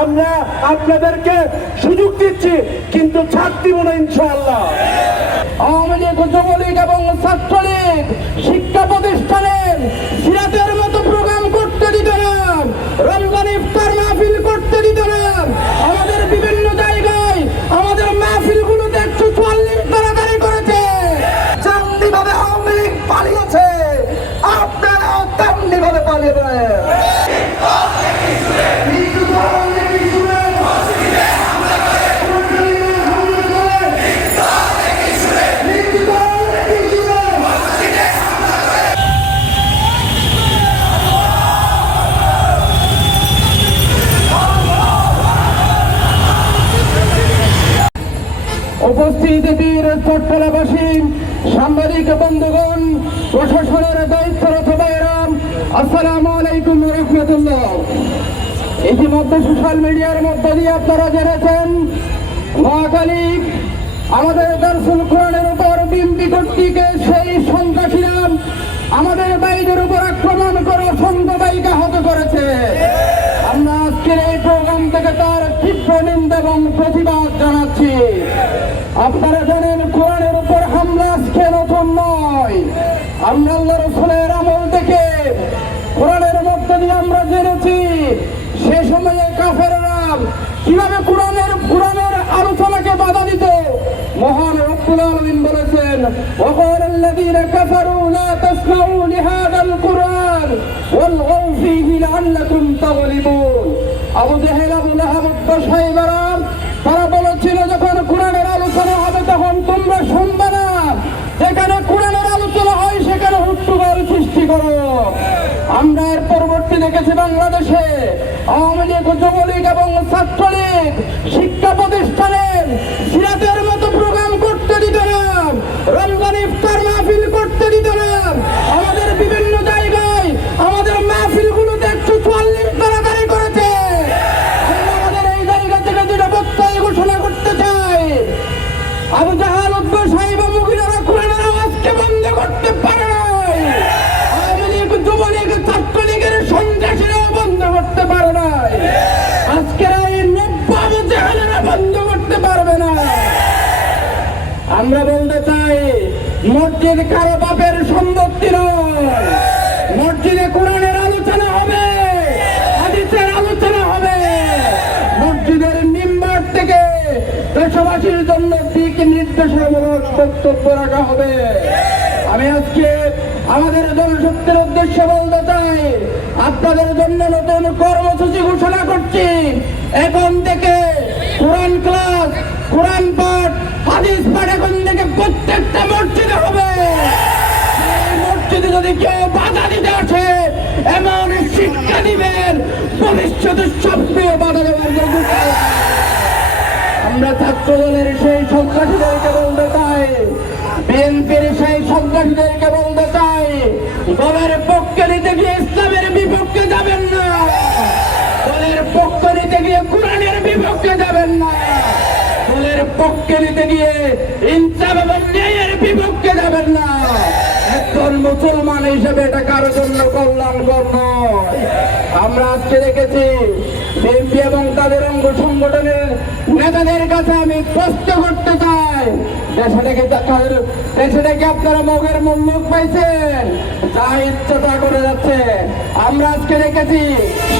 আমরা আপনাদেরকে সুযোগ দিচ্ছি, কিন্তু ছাড় দিব না ইনশাআল্লাহ। আওয়ামী লীগ, যুবলীগ এবং ছাত্রলীগ শিক্ষা প্রতিষ্ঠানে সিরাতের মতো প্রোগ্রাম করতে দিত না, রমজান ইফতার মাহফিল করতে দিত না। আমাদের বিভিন্ন জায়গায় আমাদের মাহফিলগুলোতে 144 তাড়াতাড়ি করেছে। যেমনি ভাবে আওয়ামী লীগ পালিয়েছে, আপনারাও তেমনি ভাবে পালিয়ে উপস্থিত বীর চট্টলাবাসী, সাংবাদিক বন্ধুগণ, প্রশাসনের দায়িত্বরত ভাইয়েরাম, আসসালামু আলাইকুম ওয়া রাহমাতুল্লাহ। ইতিমধ্যে সোশ্যাল মিডিয়ার মধ্য দিয়ে আপনারা জেনেছেন, মহাখালী আমাদের দারুল কোরআনের উপর বিএনপি কর্তৃক সেই সন্ত্রাসীরা আমাদের ভাইদের উপর আক্রমণ করে অসংখ্য ভাইকে আহত করেছে। আমরা আজকের এই প্রোগ্রাম থেকে তার তীব্র নিন্দা এবং প্রতিবাদ জানাচ্ছি। আপনারা জানেন, কোরআনের উপর হামলা আজকে নতুন নয়। আমরা আল্লাহ রাসূলের আমল থেকে কোরআনের মধ্যে দিয়ে আমরা জেনেছি সে সময়ে কাফেররা কিভাবে কোরআনের আলোচনাকে বাধা দিত। মহান রব্বুল আলামিন বলেছেন, ওয়াকাল আল্লাযীনা কাফারু লা তাসমাউ লিহাযাল কুরআন ওয়ালগাউ ফীহি লাআল্লাকুম তাগলিবুন। আবু জাহেল, আবু লাহাব, সাহেবারা তারা বলেছিল, যখন কোরআনের আলোচনা হবে তখন তোমরা শুনবে না, যেখানে কোরআনের আলোচনা হয় সেখানে হুট্টুগোল সৃষ্টি করো। আমরা এর পরবর্তী দেখেছি বাংলাদেশে আওয়ামী লীগ, যুবলীগ এবং ছাত্রলীগ শিক্ষা প্রতিষ্ঠানে সিরাতের মতো প্রোগ্রাম করতে দিত না, রমজান ইফতার মাহফিল করতে দিত না। আমাদের বিভিন্ন জায়গায় আমাদের মাহফিলগুলোতে 144 তাড়াতাড়ি করেছে। আমরা আমাদের এই জায়গা থেকে যেটা প্রত্যয় ঘোষণা করতে চাই, আবু জাহাল, উদ্বা সাহেব, মুগিরারা কোরআনের আওয়াজকে বন্ধ করতে পারে নাই। আওয়ামী লীগ, যুবলীগ, ছাত্রলীগের সন্ত্রাসীরাও বন্ধ করতে পারে নাই। আজকের এই নব্য আবু জাহালেরা বন্ধ করতে পারবে না। আমরা বলতে চাই, মসজিদ কারো বাপের সম্পত্তি নয়। মসজিদে কোরআনের আলোচনা হবে, হাদিসের আলোচনা হবে। মসজিদের মিম্বার থেকে দেশবাসীর জন্য দিক নির্দেশনামূলক বক্তব্য রাখা হবে। আমি আজকে আমাদের জনশক্তির উদ্দেশ্যে বলতে চাই, আপনাদের জন্য নতুন কর্মসূচি ঘোষণা করছি। এখন থেকে কোরআন ক্লাস, কোরআন পাঠ, হাদিস পাঠ এখন থেকে প্রত্যেকটা মসজিদে হবে। মসজিদে যদি কেউ বাধা দিতে আসে, এমন শিক্ষা দিবেন ভবিষ্যতে সবচেয়ে বাধা দেওয়ার জন্য। আমরা ছাত্র দলের সেই সন্ত্রাসীদেরকে বলতে চাই, বিএনপির সেই সন্ত্রাসীদেরকে বলতে চাই, দলের পক্ষে নিতে গিয়ে ইসলামের বিপক্ষে যাবেন না, দলের পক্ষ নিতে গিয়ে কোরআনের বিপক্ষে যাবেন না, দলের পক্ষে নিতে গিয়ে ইনসাফ এবং ন্যায়ের বিপক্ষে যাবেন না। একজন মুসলমান হিসেবে এটা কারোর জন্য কল্যাণকর নয়। আমরা আজকে দেখেছি বিএনপি এবং তাদের অঙ্গ সংগঠনের নেতাদের কাছে আমি প্রশ্ন করতে চাই, দেশে থেকে আপনারা মগের মুল্লুক পাইছেন, যা ইচ্ছা তা করে যাচ্ছে। আমরা আজকে দেখেছি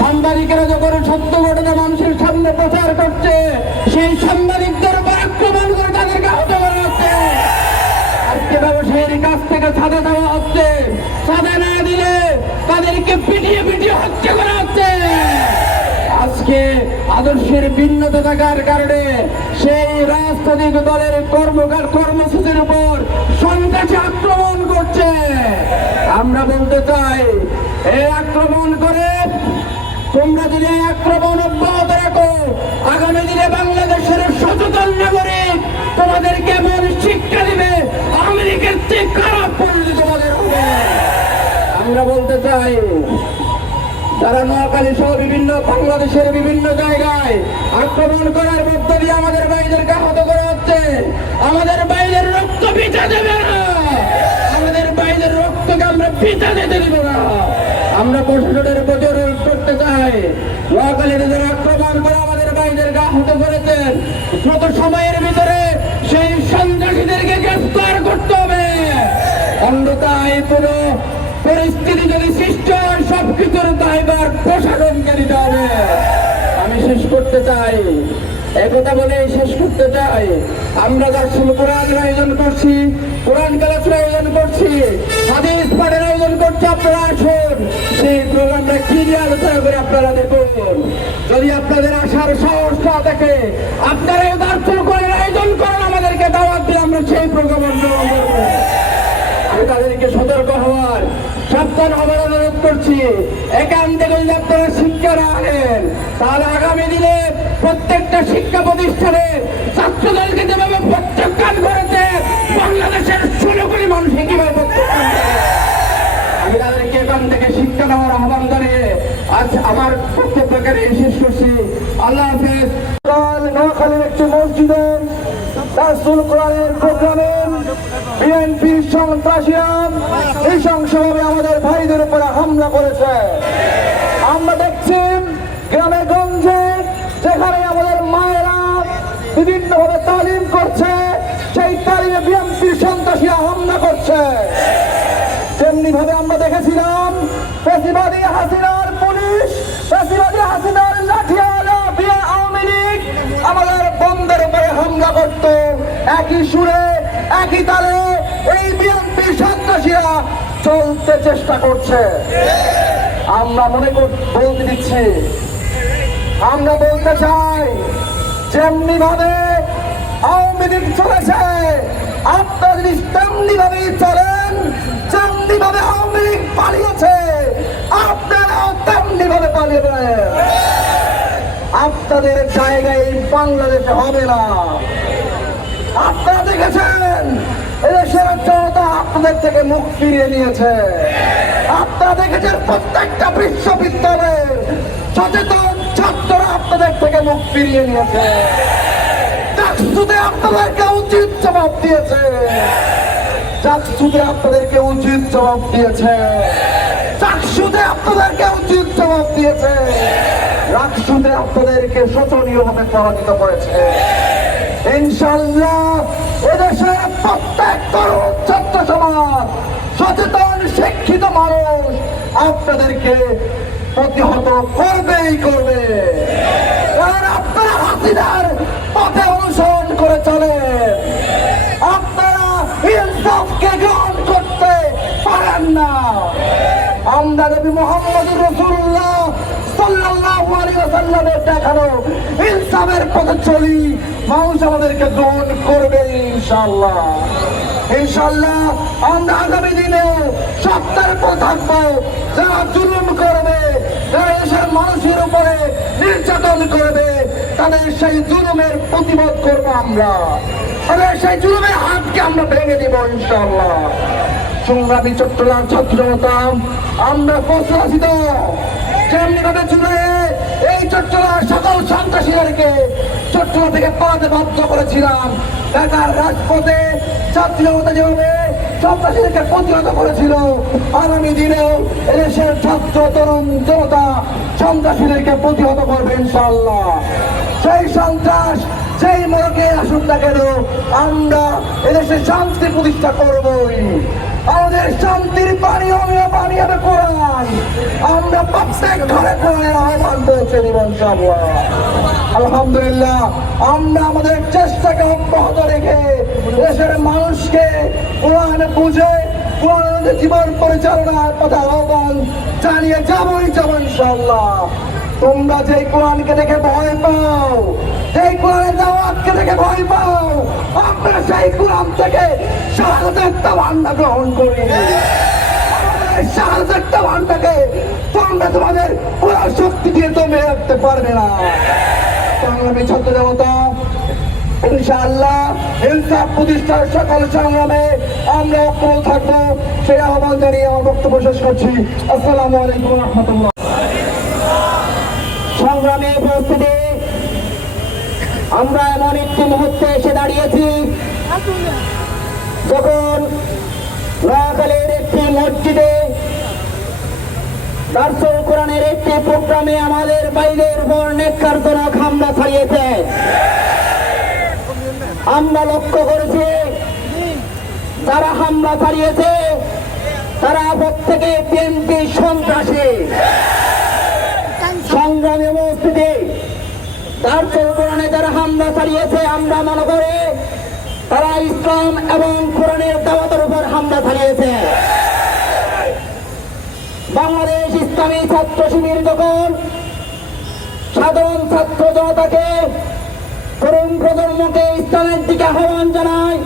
সাংবাদিকেরা যখন সত্য ঘটনা মানুষের সামনে প্রচার করছে, সেই সাংবাদিকদের উপর আক্রমণ করে তাদেরকে আহত করা হচ্ছে। আজকে ব্যবসায়ীর কাছ থেকে চাঁদা দেওয়া হচ্ছে, চাঁদা না দিলে তাদেরকে পিটিয়ে পিটিয়ে হত্যা করা হচ্ছে। আজকে আদর্শের ভিন্নতা থাকার কারণে সেই রাজনৈতিক দলের কর্মসূচির উপর সন্ত্রাসী আক্রমণ করছে। আমরা বলতে চাই, এই আক্রমণ করে তোমরা যদি এই আক্রমণ অব্যাহত রাখো, আগামী দিনে বাংলাদেশের সচেতন নাগরিক তোমাদেরকে এমন শিক্ষা দিবে, আওয়ামী লীগের চেয়ে খারাপ পরিণতি তোমাদের হবে। আমরা বলতে চাই, তারা নোয়াখালী সহ বিভিন্ন বাংলাদেশের বিভিন্ন জায়গায় আক্রমণ করার মধ্য দিয়ে আমাদের ভাইদেরকে আহত করা হচ্ছে। আমাদের ভাইদের রক্ত ভিজে দেবে না, আমাদের ভাইদের রক্তকে আমরা ফিতা দিতে দিব না। আমরা প্রশাসনের প্রতি অনুরোধ করতে চাই, নোয়াখালীর যারা আক্রমণ করে আমাদের ভাইদের গা আহত করেছেন, দ্রুত সময়ের ভিতরে সেই সন্ত্রাসীদেরকে গ্রেফতার করতে হবে। অন্যথায় পুরো পরিস্থিতি যদি সৃষ্টি হয়, সবকিছুর দায়ভার প্রশাসনকে দিতে হবে। আমি শেষ করতে চাই, একথা বলে শেষ করতে চাই, আমরা দর্শন কোরআনের আয়োজন করছি, কোরআন ক্লাসের আয়োজন করছি, হাদিস পাঠের আয়োজন করছি। আপনারা আসুন, সেই প্রোগ্রামটা কি নিয়ে আলোচনা করে আপনারা দেখুন। যদি আপনাদের আসার সাহস না থাকে, আপনারা এই দর্শন কোরআনের আয়োজন করেন, আমাদেরকে দাওয়াত দিয়ে আমরা সেই প্রোগ্রাম অংশগ্রহণ করবো। আমি তাদেরকে সতর্ক হওয়ার, সাবধান হওয়ার অনুরোধ করছি। এখান থেকে যদি আপনারা শিক্ষা না আনেন, তাহলে আগামী দিনে প্রত্যেকটা শিক্ষা প্রতিষ্ঠানে ছাত্রদলকে যেভাবে প্রত্যাখ্যান করেছে, বাংলাদেশের 16 কোটি মানুষ কিভাবে প্রত্যাখ্যান করে। আমি তাদেরকে এখান থেকে শিক্ষা নেওয়ার আহ্বান জানিয়ে আজ আমার বক্তব্যকে শেষ করছি। আল্লাহ হাফেজ। নোয়াখালীর একটি মসজিদে দারসুল কোরআনের প্রোগ্রামে বিএনপির সন্ত্রাসীরা নৃশংসভাবে আমাদের ভাইদের উপরে হামলা করেছে। আমরা দেখছি গ্রামে গঞ্জে যেখানে আমাদের মায়েরা বিভিন্নভাবে তালিম করছে, সেই তালিমে বিএনপির সন্ত্রাসীরা হামলা করছে। তেমনি ভাবে আমরা দেখেছিলাম ফ্যাসিবাদী হাসিনার পুলিশ, ফ্যাসিবাদী হাসিনার লাঠিয়ালা আওয়ামী লীগ আমাদের বন্ধের উপরে হামলা করত। একই সুরে একই তালে এই বিএনপি সন্ত্রাসীরা চলতে চেষ্টা করছে। আমরা বলতে দিচ্ছি, আমরা বলতে চাই, যেমনি ভাবে আওয়ামী লীগ চলেছে, আপনারা যদি তেমনি ভাবেই চলেন, যেমনি ভাবে আওয়ামী লীগ পালিয়েছে, আপনারাও তেমনি ভাবে পালিয়েবেন। আপনাদের জায়গায় বাংলাদেশে হবে না। আপনারা দেখেছেন এদেশের জনতা আপনাদের থেকে মুখ ফিরিয়ে নিয়েছে। আপনারা দেখেছেন প্রত্যেকটা বিশ্ববিদ্যালয়ের সচেতন ছাত্ররা আপনাদের থেকে মুখ ফিরিয়ে নিয়েছে। চাকসুদে আপনাদেরকে উচিত জবাব দিয়েছে, চাকসুদে আপনাদেরকে উচিত জবাব দিয়েছে, চাকসুদে আপনাদেরকে উচিত জবাব দিয়েছে, রাকসুদে আপনাদেরকে শোচনীয়ভাবে পরাজিত করেছে। ইনশাআল্লাহ এদেশের প্রত্যেক তরুণ ছাত্র সমাজ, সচেতন শিক্ষিত মানুষ আপনাদেরকে প্রতিহত করবেই করবে। কারণ আপনারা হাসিনার পথে অনুসরণ করে চলে, আপনারা ইনসাফকে গ্রহণ করতে পারেন না। আমরা নবী মুহাম্মদ রাসূলুল্লাহ সাল্লাল্লাহু আলাইহি ওয়াসাল্লামের দেখানো ইনসাফের পথে চলি, মানুষ আমাদেরকে গ্রহণ করবে ইনশাআল্লাহ। ইনশাআল্লাহ আমরা আগামী দিনে সত্যের পথে থাকবো। যারা জুলুম করবে, যারা দেশের মানুষের উপরে নির্যাতন করবে, তাদের সেই জুলুমের প্রতিবাদ করবো আমরা, তাদের সেই জুলুমের হাতকে আমরা ভেঙে দিব ইনশাআল্লাহ। সংগ্রামী চট্টগ্রাম ছাত্র জনতা, আমরা প্রত্যাশিত যেমনি ভাবে জুড়ে এই চট্টগ্রাম সকল সন্ত্রাসীদেরকে চট্টগ্রাম থেকে পালাতে বাধ্য করেছিলাম, ঢাকার রাজপথে ছাত্র জনতা যেভাবে সন্ত্রাসীদেরকে প্রতিহত করেছিল, আগামী দিনেও এদেশের ছাত্র তরুণ জনতা সন্ত্রাসীদেরকে প্রতিহত করবে ইনশাআল্লাহ। সেই সন্ত্রাস সেই মোড়কে আসুন না কেন, আমরা এদেশে শান্তি প্রতিষ্ঠা করবই। আমাদের শান্তির পানি হবে কোরআন। আমরা প্রত্যেক ঘরে কোরআনের আহ্বান পৌঁছে দিব ইনশাআল্লাহ। আলহামদুলিল্লাহ, আমরা আমাদের চেষ্টাকে অব্যাহত রেখে দেশের মানুষকে কোরআন বুঝে কোরআনের জীবন পরিচালনার পথে আহ্বান জানিয়ে যাবই ইনশাআল্লাহ। তোমরা যে কোরআনকে দেখে ভয় পাও, যেই কোরআনের দাওয়াতকে দেখে ভয় পাও, আমরা সেই কোরআন থেকে শাহাদাতের তাওয়ান্না গ্রহণ করি। শাহাদাতের তাওয়ান্নাকে তোমরা তোমাদের পুরো শক্তি দিয়ে তোমরা রাখতে পারবে না। সংগ্রামী ছাত্র জনতা, ইনশাআল্লাহ ইনসাফ প্রতিষ্ঠার সকল সংগ্রামে আমরা অক্ষম থাকবো, সেই আহ্বান জানিয়ে আমার বক্তব্য শেষ করছি। আসসালামু আলাইকুম ওয়া রাহমাতুল্লাহ। সংগ্রামী উপস্থিতি, আমরা এমন একটি মুহূর্তে এসে দাঁড়িয়েছি যখন নোয়াখালীর একটি মসজিদে দারসুল কোরআনের একটি প্রোগ্রামে আমাদের বাইরের উপর নেককারজনক হামলা চালিয়েছে। আমরা লক্ষ্য করেছি যারা হামলা চালিয়েছে তারা প্রত্যেকে বিএনপি সন্ত্রাসী। সংগ্রামী উপস্থিতি, দারসুল কোরআনে যারা হামলা চালিয়েছে আমরা মনে করি তারা ইসলাম এবং কোরআনের দাওয়াতের উপর হামলা চালিয়েছে। বাংলাদেশ ইসলামী ছাত্র শিবির যখন সাধারণ ছাত্র জনতাকে, তরুণ প্রজন্মকে ইসলামের দিকে আহ্বান জানায়,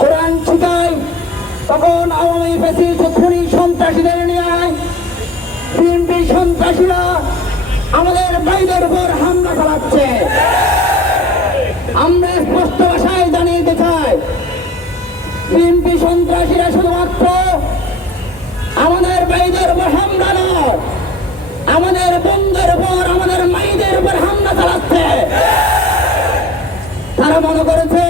কোরআন শিখায়, তখন আওয়ামী ফ্যাসিস্ট খুনি সন্ত্রাসীদের নিয়ে বিএনপি সন্ত্রাসীরা আমাদের ভাইদের উপর হামলা চালাচ্ছে। আমরা স্পষ্ট ভাষায় জানিয়ে দিতে চাই, বিএনপি সন্ত্রাসীরা শুধুমাত্র আমাদের ভাইদের উপর হামলা নয়, আমাদের বোনদের উপর, আমাদের মায়েদের উপর হামলা চালাচ্ছে। তারা মনে করেছে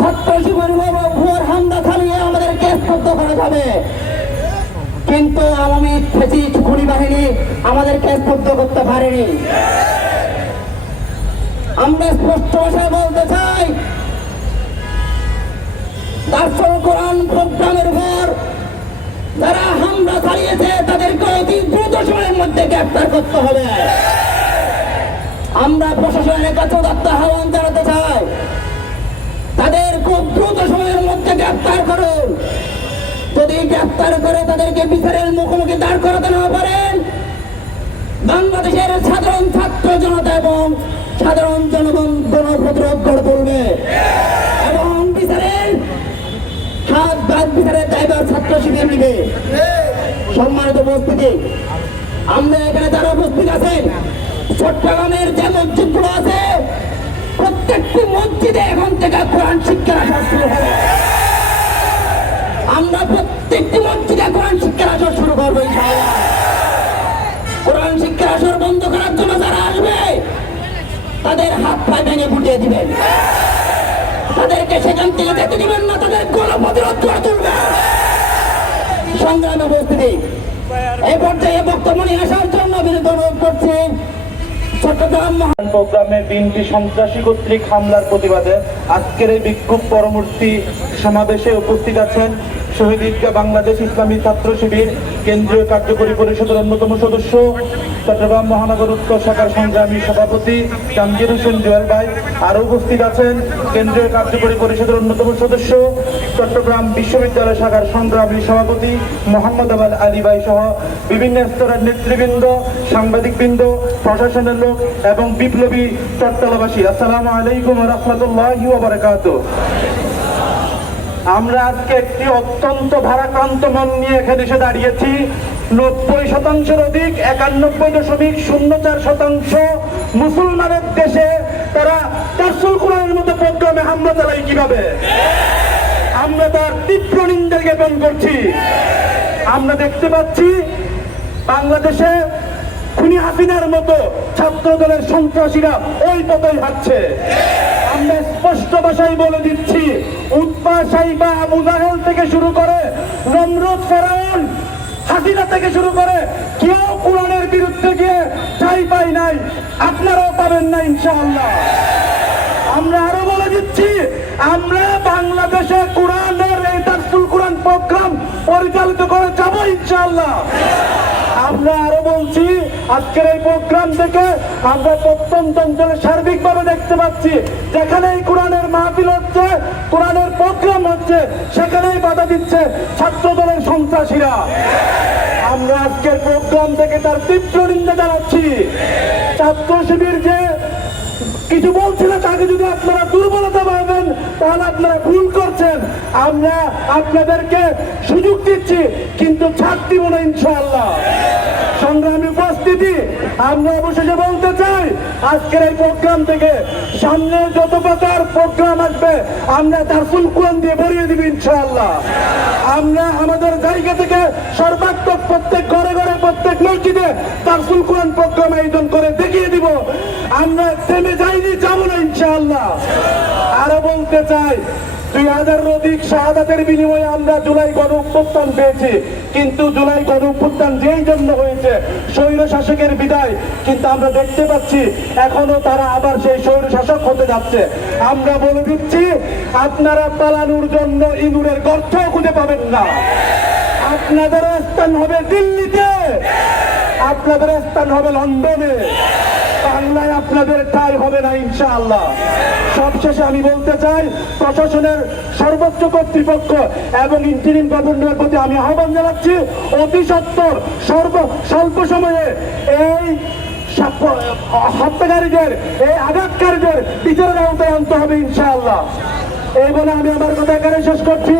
ছাত্র শিবিরের উপর হামলা চালিয়ে আমাদেরকে স্তব্ধ করা যাবে, কিন্তু আওয়ামী ফ্যাসিস্ট খুনি বাহিনী আমাদেরকে স্তব্ধ করতে পারেনি। আমরা স্পষ্ট ভাষায় বলতে চাই, দারসুল কোরআন প্রোগ্রামের উপর যারা হামলা চালিয়েছে তাদেরকে অতি দ্রুত সময়ের মধ্যে গ্রেফতার করতে হবে। আমরা প্রশাসনের কাছে আহ্বান জানাতে চাই, তাদের খুব দ্রুত সময়ের মধ্যে গ্রেফতার করুন। যদি গ্রেফতার করে তাদেরকে বিচারের মুখোমুখি দাঁড় করাতে না পারেন, বাংলাদেশের সাধারণ ছাত্র জনতা এবং সাধারণ জনগণ গণপ্রতিরোধ গড়ে তুলবে এবং বিচারের হাত বাদ বিচারের দায়ভার ছাত্র শিবির নিবে। সম্মানিত উপস্থিতি, আমরা এখানে যারা উপস্থিত আছেন, চট্টগ্রামের যে মসজিদগুলো আছে প্রত্যেকটি মসজিদে এখন থেকে কোরআন শিক্ষার আসর শুরু হবে। আমরা প্রত্যেকটি মসজিদে কোরআন শিক্ষার আসর শুরু করবো ইনশাআল্লাহ। কোরআন শিক্ষার আসর বন্ধ করার জন্য যারা আসবে তাদের হাত পা ভেঙে ফুটিয়ে দিবেন, তাদেরকে সেখান থেকে যেতে দিবেন না, তাদের গণপ্রতিরোধ করে তুলবে। সংগ্রামী উপস্থিতি, এই পর্যায়ে বক্তব্য নিয়ে আসার জন্য বিনীত অনুরোধ করছি চট্টগ্রাম প্রোগ্রামে বিএনপি সন্ত্রাসী কর্তৃক হামলার প্রতিবাদে আজকের এই বিক্ষোভ পরবর্তী সমাবেশে উপস্থিত আছেন শহীদ ঈদগাহ বাংলাদেশ ইসলামী ছাত্র শিবির কেন্দ্রীয় কার্যকরী পরিষদের অন্যতম সদস্য, চট্টগ্রাম মহানগর উত্তর শাখার সংগ্রামী সভাপতি জামগীর হোসেন জুয়েল ভাই। আরও উপস্থিত আছেন কেন্দ্রীয় কার্যকরী পরিষদের অন্যতম সদস্য, চট্টগ্রাম বিশ্ববিদ্যালয় শাখার সংগ্রামী সভাপতি মোহাম্মদ আবাল আলী ভাই সহ বিভিন্ন স্তরের নেতৃবৃন্দ, সাংবাদিকবৃন্দ, প্রশাসনের লোক এবং বিপ্লবী চট্টলাবাসী। আসসালামু আলাইকুম ওয়া রাহমাতুল্লাহি ওয়া বারাকাতুহু। আমরা আজকে একটি অত্যন্ত ভারাক্রান্ত মন নিয়ে এখানে এসে দাঁড়িয়েছি। 90% অধিক 91.04% মুসলমানের দেশে তারা দারসুল কোরআনের মতো প্রোগ্রামে হামলা চালায় কিভাবে? আমরা তার তীব্র নিন্দা জ্ঞাপন করছি। আমরা দেখতে পাচ্ছি বাংলাদেশে খুনি হাসিনার মতো ছাত্র দলের সন্ত্রাসীরা ওই পথেই হাঁটছে। আমরা স্পষ্ট ভাষায় বলে দিচ্ছি, উৎপা সাইবা আবু জাহেল থেকে শুরু করে নমরুদ ফেরাউন হাসিনা থেকে শুরু করে কেউ কোরআনের বিরুদ্ধে গিয়ে ঠাঁই পাই নাই, আপনারাও পাবেন না ইনশাআল্লাহ। আমরা আরো বলে দিচ্ছি, আমরা বাংলাদেশে কোরআনের এই দারসুল কোরআন প্রোগ্রাম পরিচালিত করে যাবো ইনশাআল্লাহ। আমরা আরো বলছি, আজকের এই প্রোগ্রাম থেকে আমরা প্রত্যন্ত অঞ্চলে সার্বিকভাবে দেখতে পাচ্ছি যেখানে এই কোরআনের মাহফিল হচ্ছে, কোরআনের প্রোগ্রাম হচ্ছে, সেখানেই বাধা দিচ্ছে ছাত্র দলের সন্ত্রাসীরা। আমরা আজকের প্রোগ্রাম থেকে তার তীব্র নিন্দা জানাচ্ছি। ছাত্র শিবির যে কিছু বলছিল তাকে যদি আপনারা দুর্বলতা ভাবেন তাহলে আপনারা ভুল করছেন। আমরা আপনাদেরকে সুযোগ দিচ্ছি, কিন্তু ছাড় দিব না ইনশাআল্লাহ। সংগ্রামী উপস্থিতি, আমরা অবশেষে বলতে চাই, আজকের এই প্রোগ্রাম থেকে সামনে যত প্রকার প্রোগ্রাম আসবে আমরা দারসুল কোরআন দিয়ে ভরিয়ে দিব ইনশাআল্লাহ। আমরা আমাদের জায়গা থেকে সর্বাত্মক প্রত্যেক ঘরে ঘরে প্রত্যেক মসজিদে দারসুল কোরআন প্রোগ্রাম আয়োজন করে দেখিয়ে দিব। আমরা থেমে যাইনি, যাবো না ইনশাআল্লাহ। আরো বলতে চাই, 2000-এর অধিক শাহাদাতের বিনিময়ে আমরা জুলাই গণ অভ্যুত্থান পেয়েছি, কিন্তু জুলাই গণ অভ্যুত্থান যেই জন্য হয়েছে স্বৈর শাসকের বিদায়, কিন্তু আমরা দেখতে পাচ্ছি এখনো তারা আবার সেই স্বৈর শাসক হতে যাচ্ছে। আমরা বলে দিচ্ছি, আপনারা পালানোর জন্য ইঁদুরের গর্ত খুঁজে পাবেন না। আপনাদের স্থান হবে দিল্লিতে, আপনাদের স্থান হবে লন্ডনে, বাংলায় আপনাদের ঠাঁই হবে না ইনশাআল্লাহ। সবশেষে আমি বলতে চাই, প্রশাসনের সর্বোচ্চ কর্তৃপক্ষ এবং ইন্টারিম গভর্নরের প্রতি আমি আহ্বান জানাচ্ছি, অতি সত্বর স্বল্প সময়ে এই হত্যাকারীদের, এই আঘাতকারীদের বিচারের আওতায় আনতে হবে ইনশাআল্লাহ। এই বলে আমি আমার কথা এখানে শেষ করছি।